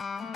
I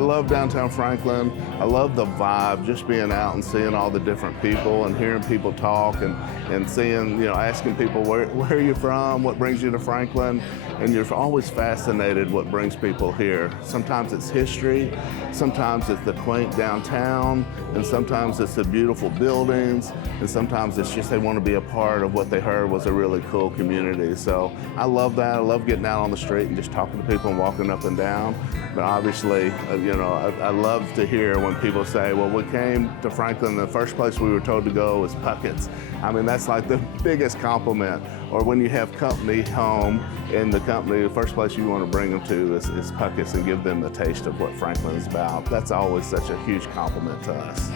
love downtown Franklin. I love the vibe, just being out and seeing all the different people and hearing people talk and seeing, asking people, where are you from? What brings you to Franklin? And you're always fascinated what brings people here. Sometimes it's history, sometimes it's the quaint downtown, and sometimes it's the beautiful buildings, and sometimes it's just they want to be a part of what they heard was a really cool community. So I love that. I love getting out on the street and just talking to people and walking up and down. But obviously, I love to hear when people say, well, we came to Franklin, the first place we were told to go was Puckett's. I mean, that's like the biggest compliment. Or when you have company home in the company, the first place you want to bring them to is Puckett's and give them the taste of what Franklin is about. That's always such a huge compliment to us.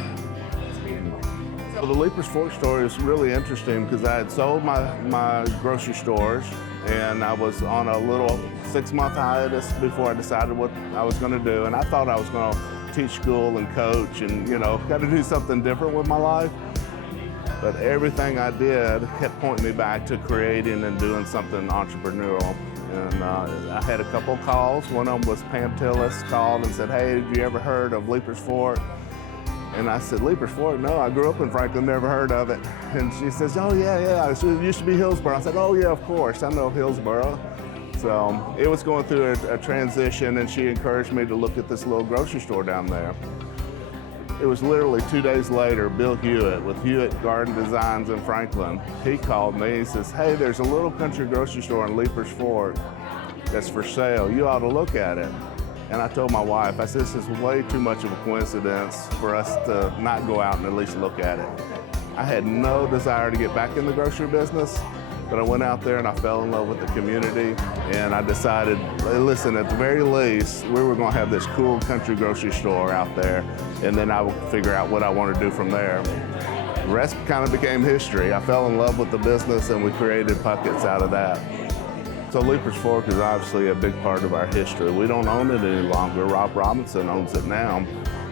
So the Leiper's Fork story is really interesting because I had sold my grocery stores and I was on a little 6-month hiatus before I decided what I was going to do. And I thought I was going to teach school and coach and, got to do something different with my life. But everything I did kept pointing me back to creating and doing something entrepreneurial. And I had a couple of calls. One of them was Pam Tillis called and said, hey, have you ever heard of Leiper's Fork? And I said, Leiper's Fork? No, I grew up in Franklin, never heard of it. And she says, oh, yeah, it used to be Hillsboro. I said, oh, yeah, of course, I know Hillsboro. So it was going through a transition, and she encouraged me to look at this little grocery store down there. It was literally 2 days later, Bill Hewitt with Hewitt Garden Designs in Franklin. He called me, he says, hey, there's a little country grocery store in Leiper's Fork that's for sale. You ought to look at it. And I told my wife, I said, this is way too much of a coincidence for us to not go out and at least look at it. I had no desire to get back in the grocery business, but I went out there and I fell in love with the community, and I decided, listen, at the very least, we were gonna have this cool country grocery store out there, and then I would figure out what I want to do from there. The rest kind of became history. I fell in love with the business and we created Puckett's out of that. So Leiper's Fork is obviously a big part of our history. We don't own it any longer. Rob Robinson owns it now.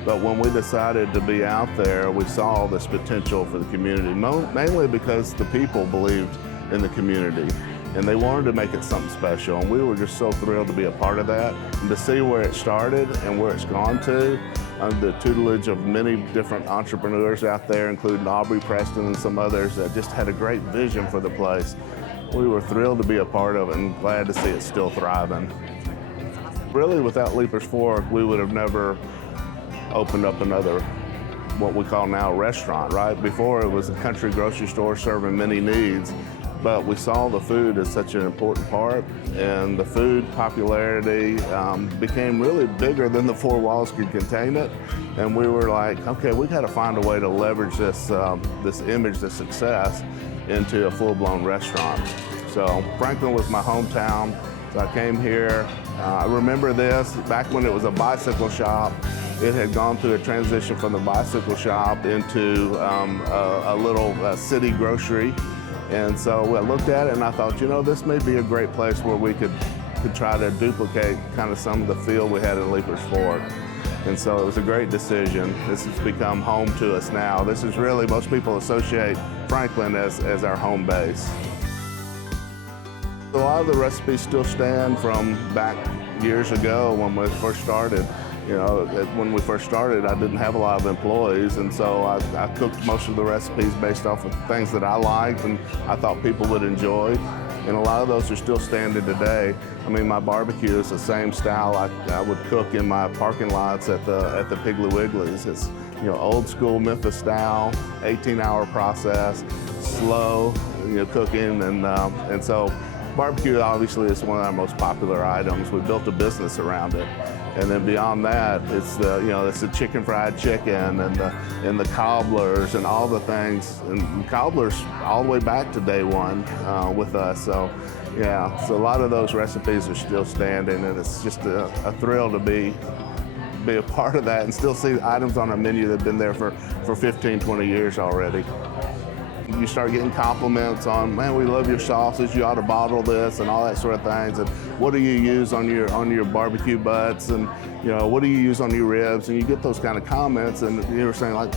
But when we decided to be out there, we saw this potential for the community, mainly because the people believed in the community and they wanted to make it something special. And we were just so thrilled to be a part of that and to see where it started and where it's gone to. Under the tutelage of many different entrepreneurs out there, including Aubrey Preston and some others that just had a great vision for the place. We were thrilled to be a part of it and glad to see it still thriving. Really, without Leiper's Fork, we would have never opened up another, what we call now a restaurant, right? Before it was a country grocery store serving many needs, but we saw the food as such an important part, and the food popularity became really bigger than the four walls could contain it. And we were like, okay, we got to find a way to leverage this image, this success, into a full-blown restaurant. So Franklin was my hometown, so I came here. I remember this, back when it was a bicycle shop, it had gone through a transition from the bicycle shop into a little city grocery. And so I looked at it and I thought, this may be a great place where we could try to duplicate kind of some of the feel we had in Leiper's Fork. And so it was a great decision. This has become home to us now. This is really, most people associate Franklin as our home base. A lot of the recipes still stand from back years ago when we first started. When we first started, I didn't have a lot of employees, and so I cooked most of the recipes based off of things that I liked and I thought people would enjoy. And a lot of those are still standing today. I mean, my barbecue is the same style I would cook in my parking lots at the Piggly Wigglies. It's old school Memphis style, 18-hour process, slow cooking, and so barbecue obviously is one of our most popular items. We built a business around it. And then beyond that, it's the chicken fried chicken and the cobblers and all the things, and cobblers all the way back to day one with us. So yeah, so a lot of those recipes are still standing, and it's just a thrill to be a part of that and still see items on our menu that have been there for 15, 20 years already. You start getting compliments on, man, we love your sausage, you ought to bottle this, and all that sort of things. And what do you use on your barbecue butts, and what do you use on your ribs? And you get those kind of comments, and you're saying, like,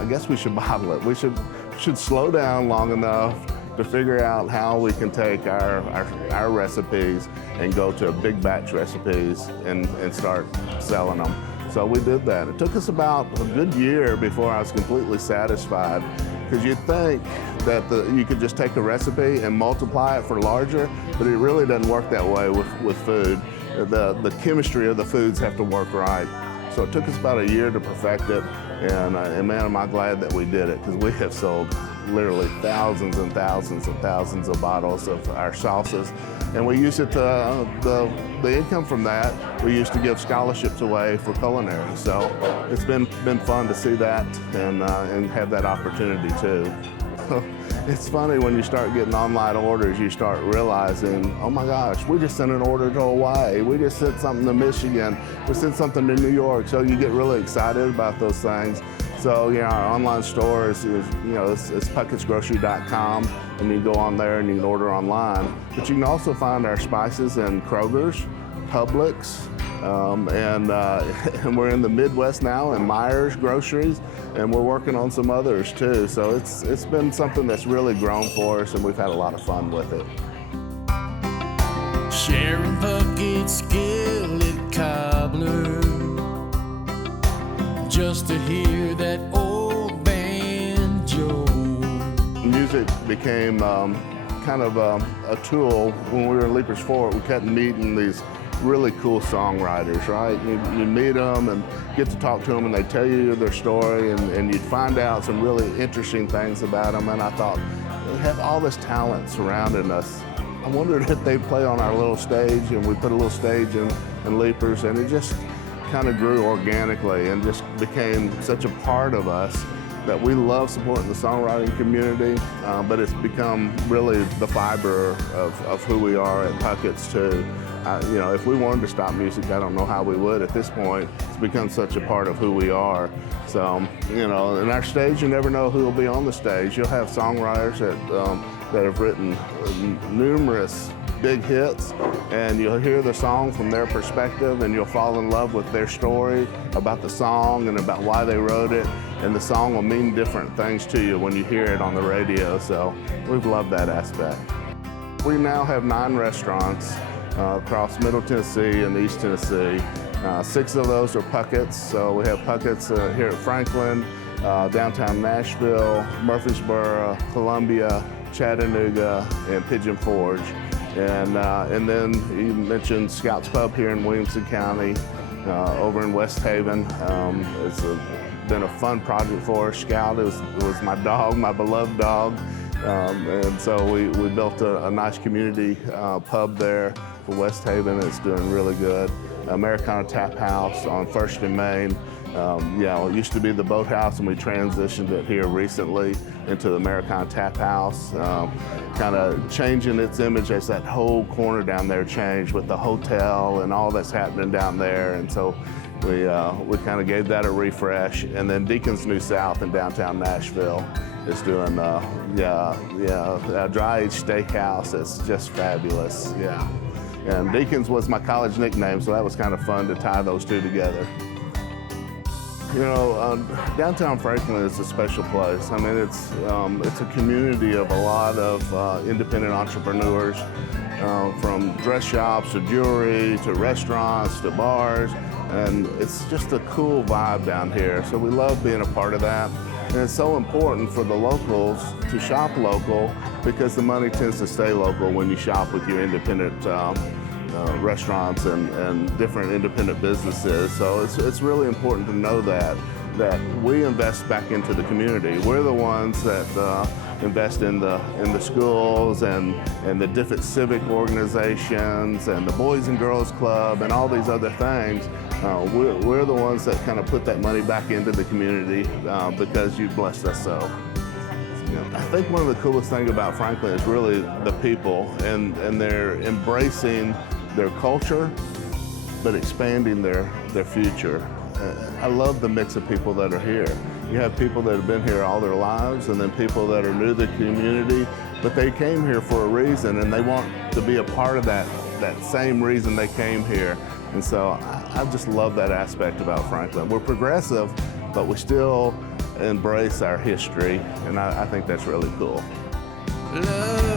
I guess we should bottle it. We should slow down long enough to figure out how we can take our recipes and go to big batch recipes and start selling them. So we did that. It took us about a good year before I was completely satisfied, because you'd think that you could just take a recipe and multiply it for larger, but it really doesn't work that way with food. The chemistry of the foods have to work right. So it took us about a year to perfect it, and man, am I glad that we did it, because we have sold literally thousands and thousands and thousands of bottles of our sauces. And we use it the income from that, we used to give scholarships away for culinary. So it's been fun to see that and have that opportunity too. It's funny when you start getting online orders, you start realizing, oh my gosh, we just sent an order to Hawaii, we just sent something to Michigan, we sent something to New York. So you get really excited about those things. So our online store is it's puckettsgrocery.com, and you go on there and you can order online. But you can also find our spices in Kroger's, Publix, and we're in the Midwest now in Myers Groceries, and we're working on some others too. So it's been something that's really grown for us, and we've had a lot of fun with it. Sharing Puckett's skillet cobbler, just to hear that old banjo. Music became kind of a tool. When we were in Leiper's Fort, we kept meeting these really cool songwriters, right? You meet them and get to talk to them, and they tell you their story, and you'd find out some really interesting things about them. And I thought, we have all this talent surrounding us. I wondered if they'd play on our little stage, and we put a little stage in Leiper's, and it just kind of grew organically and just became such a part of us that we love supporting the songwriting community, but it's become really the fiber of who we are at Puckett's too. If we wanted to stop music, I don't know how we would at this point. It's become such a part of who we are. So, in our stage, you never know who will be on the stage. You'll have songwriters that have written numerous big hits, and you'll hear the song from their perspective, and you'll fall in love with their story about the song and about why they wrote it, and the song will mean different things to you when you hear it on the radio. So we've loved that aspect. We now have 9 restaurants across Middle Tennessee and East Tennessee. 6 of those are Puckett's. So we have Puckett's here at Franklin, downtown Nashville, Murfreesboro, Columbia, Chattanooga, and Pigeon Forge. And then you mentioned Scout's Pub here in Williamson County, over in West Haven. It's been a fun project for us. Scout was my dog, my beloved dog. And so we built a nice community pub there for West Haven. It's doing really good. Americana Taphouse on 1st and Main. It used to be the Boathouse, and we transitioned it here recently into the Americana Taphouse, kind of changing its image as that whole corner down there changed with the hotel and all that's happening down there. And so we kind of gave that a refresh. And then Deacon's New South in downtown Nashville is doing a dry-aged steakhouse. It's just fabulous, yeah. And Deacon's was my college nickname, so that was kind of fun to tie those two together. Downtown Franklin is a special place. I mean, it's a community of a lot of independent entrepreneurs, from dress shops to jewelry to restaurants to bars, and it's just a cool vibe down here. So we love being a part of that. And it's so important for the locals to shop local, because the money tends to stay local when you shop with your independent restaurants and different independent businesses. So it's really important to know that we invest back into the community. We're the ones that invest in the schools and the different civic organizations and the Boys and Girls Club and all these other things. We're the ones that kind of put that money back into the community because you've blessed us so. I think one of the coolest things about Franklin is really the people, and they're embracing their culture, but expanding their future. I love the mix of people that are here. You have people that have been here all their lives, and then people that are new to the community, but they came here for a reason, and they want to be a part of that same reason they came here. And so I just love that aspect about Franklin. We're progressive, but we still embrace our history, and I think that's really cool. love.